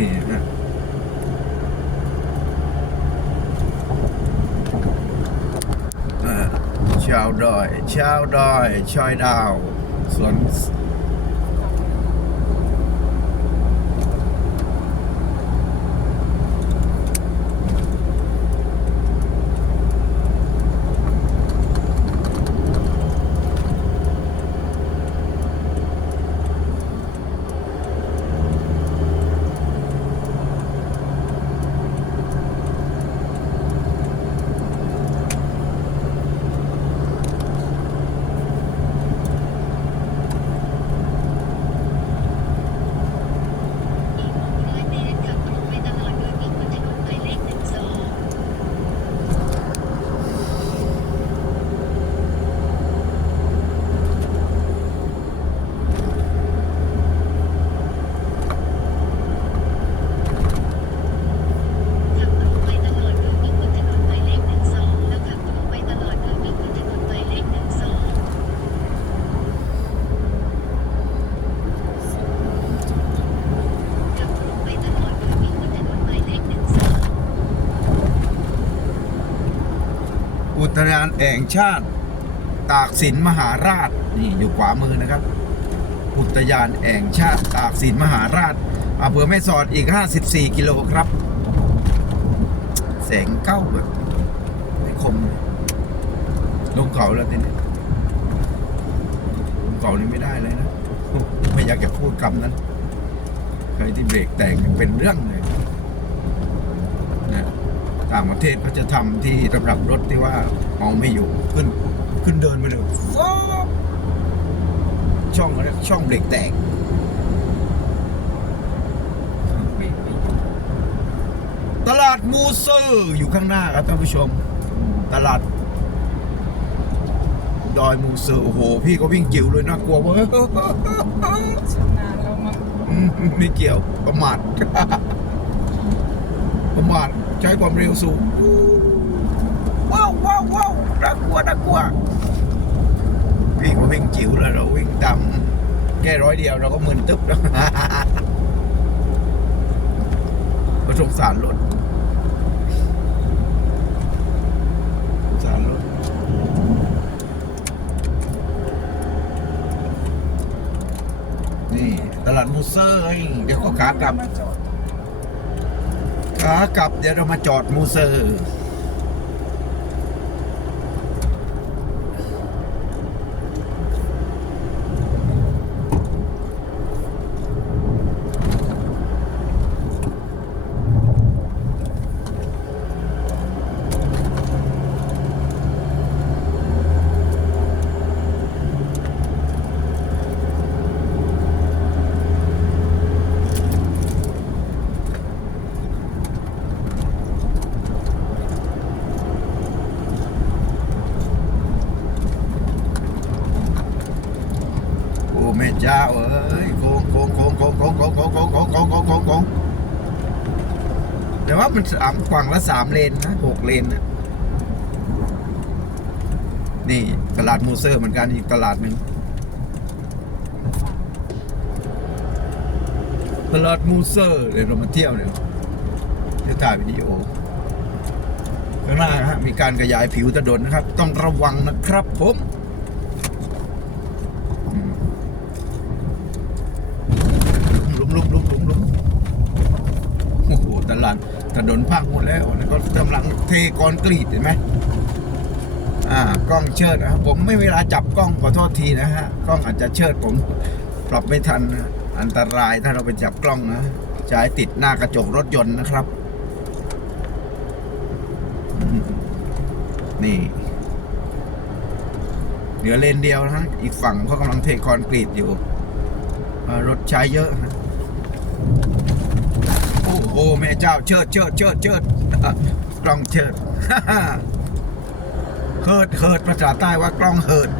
นี่นะอ่าชาวดอย ชาวดอย ชอยดาว สวน อีก600เมตรขับตรงไปตลอดโดยวิ่งบนถนนหมายเลข12 ขับตรงไปตลอดโดยวิ่งบนถนนหมายเลข12แล้วขับตรงไปตลอดโดยวิ่งบนถนนหมายเลข12ขับตรงไปตลอดโดยวิ่งบนถนนหมายเลข12 อุท ยานแห่งชาติ ตากสินมหาราชนี่อยู่ขวามือนะครับ อุทยานแห่งชาติตากสินมหาราชอำเภอแม่สอดอีก 54 กิโลครับ แสงเก้าแบบไม่คมลงเขาแล้วทีนี้ลงเขานี่ไม่ได้เลยนะ ไม่อยากจะพูดคำนั้น ใครที่เบรกแตกเป็นเรื่องเลย ต่างประเทศเขาจะทำที่สำหรับรถที่ว่ามองไม่อยู่ขึ้นขึ้นเดินไปเลยฟ้าบช่องเขาเรียกช่องเบรกแตกตลาดมูเซอร์อยู่ข้างหน้าครับท่านผู้ชม ตลาด ดอยมูเซอร์โอ้โห พี่ก็วิ่งจิ๋วเลยนะกลัวเว่าชำนาญแล้วมั้งไม่เกี่ยวประมาท ประมาทใช้ความเร็วสูงว้าวว้าวว้าวน่ากลัวน่ากลัววิ่งมาวิ่งจิ๋วแล้วเราวิ่งต่ำแค่ร้อยเดียวเราก็มึนตึ๊บแล้วก็สงสารรถสงสารรถนี่ ตลาดมูเซอร์ไงเดี๋ยวก็ขากลับมาจอด ขากลับเดี๋ยวเรามาจอดมูเซอร์ แม่เจ้าเอ้ยโค้งโค้งโค้งโค้งโค้งโค้งโค้งโค้งโค้งโค้งโค้งโค้งโค้งแต่ว่ามันสามฝั่งละสามเลนนะหกเลนนะนี่ตลาดมูเซอร์เหมือนกันอีกตลาดหนึ่งตลาดมูเซอร์เดี๋ยวเรามาเที่ยวเดี๋ยวจะถ่ายวิดีโอข้างหน้าฮะมีการขยายผิวถนนนะครับ ต้องระวังนะครับผม หลุมหลุมหลุมหลุมหลุมโอ้โหตลาด ถนนพังหมดแล้วนะก็กำลังเทคอนกรีตเห็นไหมอ่ากล้องเชิดนะผมไม่เวลาจับกล้องขอโทษทีนะฮะกล้องอาจจะเชิดผมปรับไม่ทันอันตรายถ้าเราไปจับกล้องนะจะให้ติดหน้ากระจกรถยนต์นะครับ นี่เหลือเลนเดียวนะฮะอีกฝั่งเขากำลังเทคอนกรีตอยู่รถใช้เยอะ อ้แม่เจ้าเชิดเชิดเชิดเชิดกล้องเชิดเฮิดเฮิดภาษาใต้ว่ากล้องเฮิด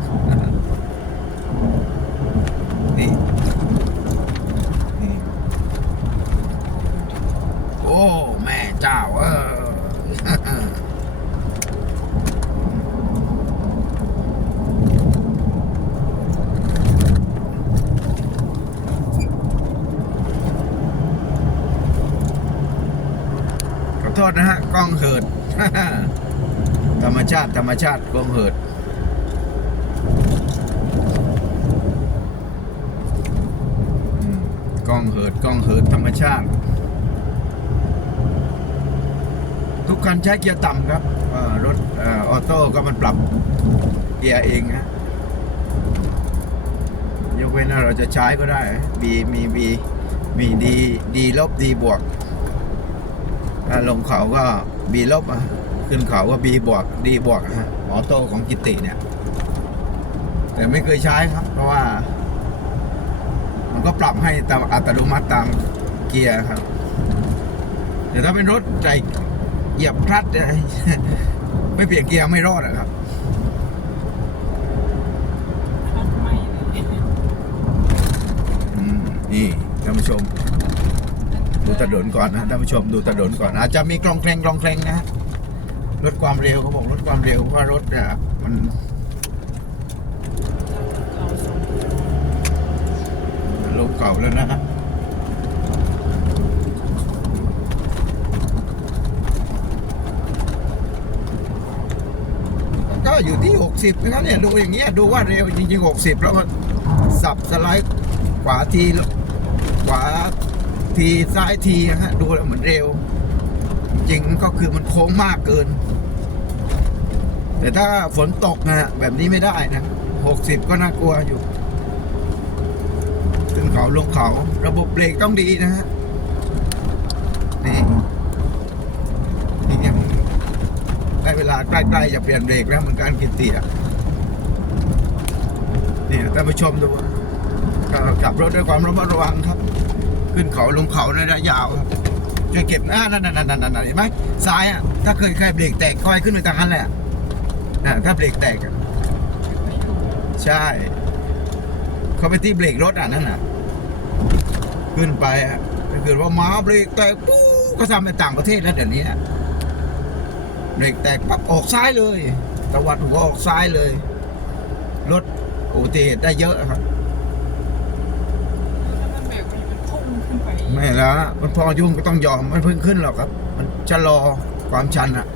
นี่นี่โอ้แม่เจ้าเออ ดนะฮะกล้องเหิด ธรรม ชาติ ธรรมชาติกองเหิดก้องเหิดก้องเหิดธรรมชาติ ทุกคันใช้เกียร์ต่ำครับรถออออโต้ก็มันปรับเกียร์เองฮะยกเว้นว่าเราจะใช้ก็ได้ B มี B มีดีดีลบดีบวกถ้าลงเขาก็ B ลบอะ ขึ้นเขาก็ B บวกดีบวกฮะออโต้ของกิติเนี่ย แต่ไม่เคยใช้ครับ เพราะว่า มันก็ปรับให้ตามอัตโนมัติตามเกียร์ครับ แต่ถ้าเป็นรถใจเหยียบคลัตไม่เปลี่ยนเกียร์ไม่รอดอะครับนี่ท่านผู้ชม ดูถนนก่อนนะท่านผู้ชมดูถนนก่อน อาจจะมีกลองแคลงกลองแคลงนะ ลดความเร็วเขาบอกลดความเร็วเพราะว่ารถเนี่ยมันลงเก่าแล้วนะฮะก็อยู่ที่ 60นะครับเนี่ยดูอย่างเงี้ยดูว่าเร็วจริงๆ 60 แล้วก็สับสไลด์ขวาทีขวาทีซ้ายทีฮะดูแล้วเหมือนเร็ว จริงก็คือมันโค้งมากเกิน แต่ถ้าฝนตกนะฮะแบบนี้ไม่ได้นะ60ก็น่ากลัวอยู่ ขึ้นเขาลงเขา ระบบเบรกต้องดีนะฮะนี่นี่ยังได้เวลาใกล้ๆจะเปลี่ยนเบรกแล้วเหมือนกันกินเตียนี่ท่านผู้ชมดูขับรถด้วยความระมัดระวังครับ ขึ้นเขาลงเขาในระยะยาวครับ ช่วยเก็บหน้านั่นนั่นนั่นนั่นเห็นไหมซ้ายอะถ้าเคยใครเบรกแตกก็ให้ขึ้นไปทางนั้นแหละนะถ้าเบรกแตกอะไม่ถูกใช่ เขาไปที่เบรกรถอะนั่นน่ะ ขึ้นไปอะถ้าเกิดว่าม้าเบรกแตกปู๊ก็ทำในต่างประเทศแล้วเดี๋ยวนี้อะเบรกแตกปั๊บออกซ้ายเลยตะวัดหัวออกซ้ายเลย รถอุบัติเหตุได้เยอะครับ ถ้ามันเบรกมันมันพุ่งขึ้น ไม่แล้วมันพอยุ่งก็ต้องยอมไม่เพิ่งขึ้นหรอกครับ มันจะรอความชันอะ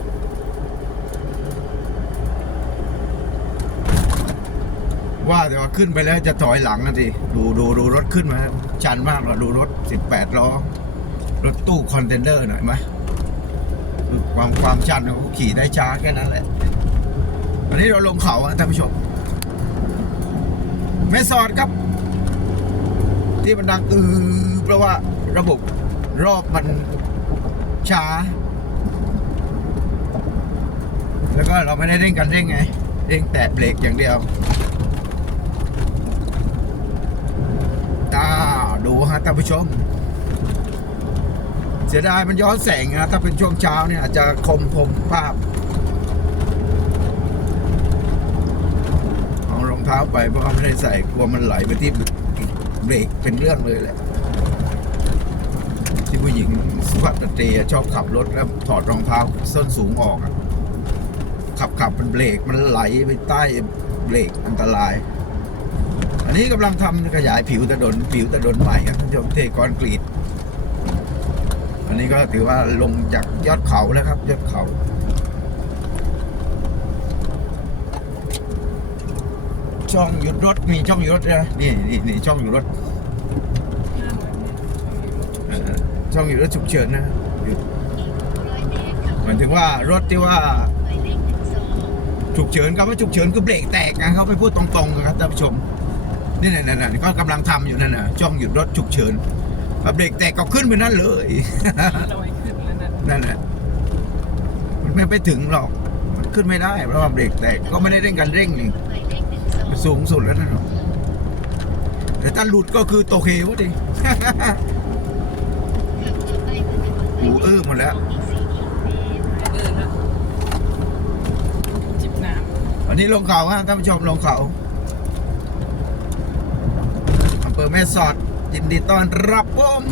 ว่าแต่ว่าขึ้นไปแล้วจะถอยหลังนะสิดูดูดูรถขึ้นมา ชันมากเราดูรถ 18 ล้อ รถตู้คอนเทนเนอร์หน่อยไหมคือความความชันเขาขี่ได้ช้าแค่นั้นแหละอันนี้เราลงเขาอะท่านผู้ชมไม่สอดครับ ที่มันดังอือเพราะว่าระบบรอบมันช้า แล้วก็เราไม่ได้เร่งกันเร่งไง เร่งแตะเบรกอย่างเดียวตาดูฮะท่านผู้ชม เสียดายมันย้อนแสงนะ ถ้าเป็นช่วงเช้าเนี่ยอาจจะคมคมภาพเอารองเท้าไปเพราะเขาไม่ได้ใส่กลัวมันไหลไปที่ เบรกเป็นเรื่องเลยแหละ ที่ผู้หญิงสุภาพสตรีชอบขับรถแล้วถอดรองเท้าส้นสูงออกขับขับมันเบรกมันไหลไปใต้เบรกอันตราย อันนี้กำลังทำขยายผิวถนนผิวถนนใหม่ครับท่านผู้ชมเทคอนกรีตอันนี้ก็ถือว่าลงจากยอดเขาแล้วครับ ยอดเขา ช่องหยุดรถมีช่องหยุดรถนะนี่นี่นี่ช่องหยุดรถห้ามแบบเนี้ยเอ่อช่องหยุดรถฉุกเฉินนะหยุดอีกร้อยเมตรขับหมายถึงว่ารถที่ว่าหมายเลขหนึ่งสองฉุกเฉินคำว่าฉุกเฉินคือเบรกแตกนะเขาไปพูดตรงๆนะครับท่านผู้ชมนี่นั่นนั่นก็กำลังทำอยู่นั่นน่ะช่องหยุดรถฉุกเฉินพอเบรกแตกก็ขึ้นไปนั่นเลยลอยขึ้นแล้วนะนั่นแหละมันไม่ไปถึงหรอกมันขึ้นไม่ได้เพราะว่าเบรกแตกก็ไม่ได้เร่งกันเร่งนี่ สองมันสูงสุดแล้วนะเนาะแต่ถ้าหลุดก็คือโตเควะดิขับต่อไปคือถนนหมายหูเลขอื้อหมดแล้วอีกสี่กิโลเมตรเออนะจิบน้วันนี้ลงเขาฮะท่านผู้ชมลงเขาอำเภอแม่สอดยินดีต้อนรับผมำ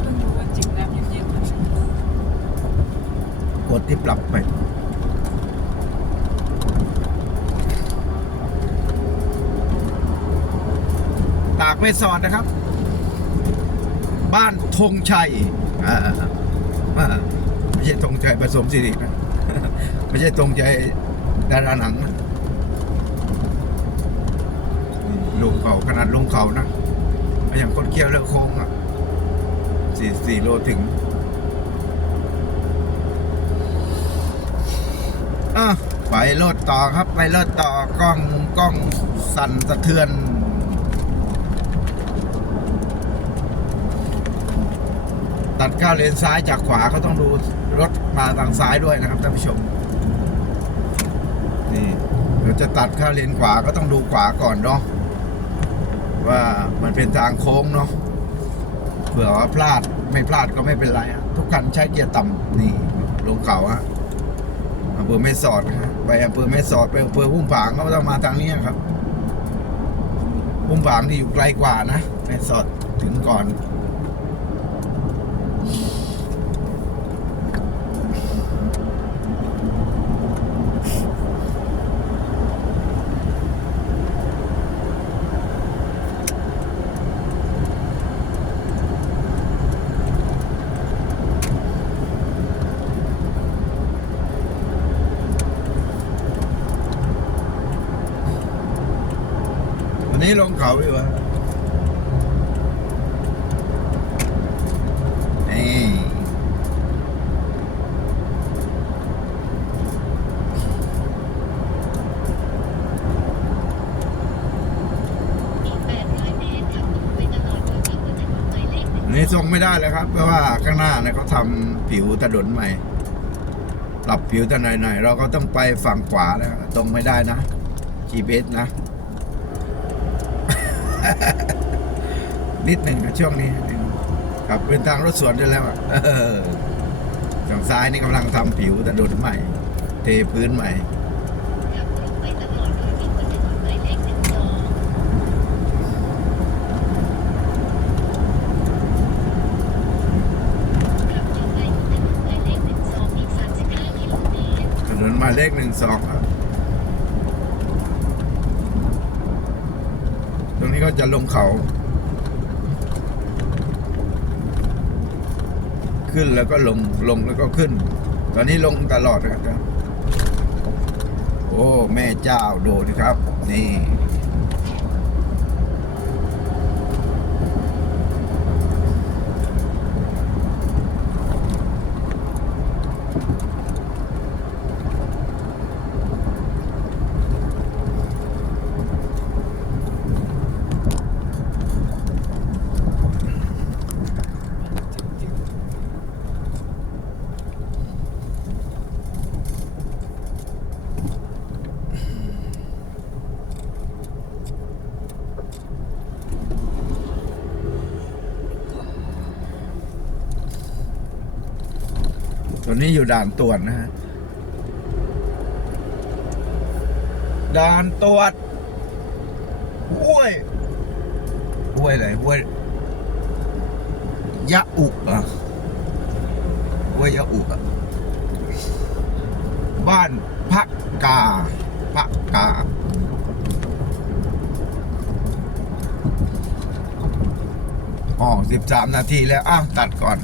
เพิ่งรู้ว่าจิบน้ำเย็นๆมันกดที่ปรับไป ตากแม่สอดนะครับ บ้านธงชัยไม่ใช่ธงชัยผสมสิรินะไม่ใช่ธงชัยดาราหนังนะลงเขาขนาดลงเขานะไม่อย่างคนเกี่ยวเรื่อโค้งอะสี่สี่โลถึงอะไปรถต่อครับ ไปรถต่อกล้องกล้องสั่นสะเทือน ตัดก้าวเลนซ้ายจากขวาก็ต้องดูรถมาทางซ้ายด้วยนะครับท่านผู้ชมนี่เราจะตัดเข้าเลนขวาก็ต้องดูขวาก่อนเนาะว่ามันเป็นทางโค้งเนาะเผื่อว่าพลาดไม่พลาดก็ไม่เป็นไรทุกคันใช้เกียร์ต่ำนี่ลงเขาอะอำเภอแม่สอดนะฮะไปอำเภอแม่สอดไปอำเภอพุ่มผางก็ต้องมาทางนี้ครับพุ่มผางที่อยู่ไกลกว่านะแม่สอดถึงก่อน นนี้ลงเขาดีกว่านี่อีก800เมตรขับตรงไปตลอดโดยวิ่งบนถนนหมายเลขหนึ่งอันนี้ส่งไม่ได้เลยครับ เพราะว่าข้างหน้าเนี่ยเขาทำผิวถนนใหม่ปรับผิวถนนหน่อยๆเราก็ต้องไปฝั่งขวาแล้วตรงไม่ได้นะจีเบสนะ นิดหนึ่งช่วงนี้ครับเป็นทางรถสวนด้วยแล้วอะฝั่งซ้ายนี่กำลังทำผิวแต่โดนใหม่ เทพื้นใหม่ถนนมาเลขหนึ่งสองครับ ตรง นี้ก็จะลงเขา ขึ้นแล้วก็ลงลงแล้วก็ขึ้น ตอนนี้ลงตลอดนะครับ โอ้ แม่เจ้าโดดครับ นี่ นนี้อยู่ด่านตรวจนะฮะ ด่านตรวจห้วยห้วยอะไรห้วยยะอุกอะห้วยยะอุกอะ บ้านพักกาพักกาอ๋อสิบสามนาทีแล้ว อ้าว ตัดก่อน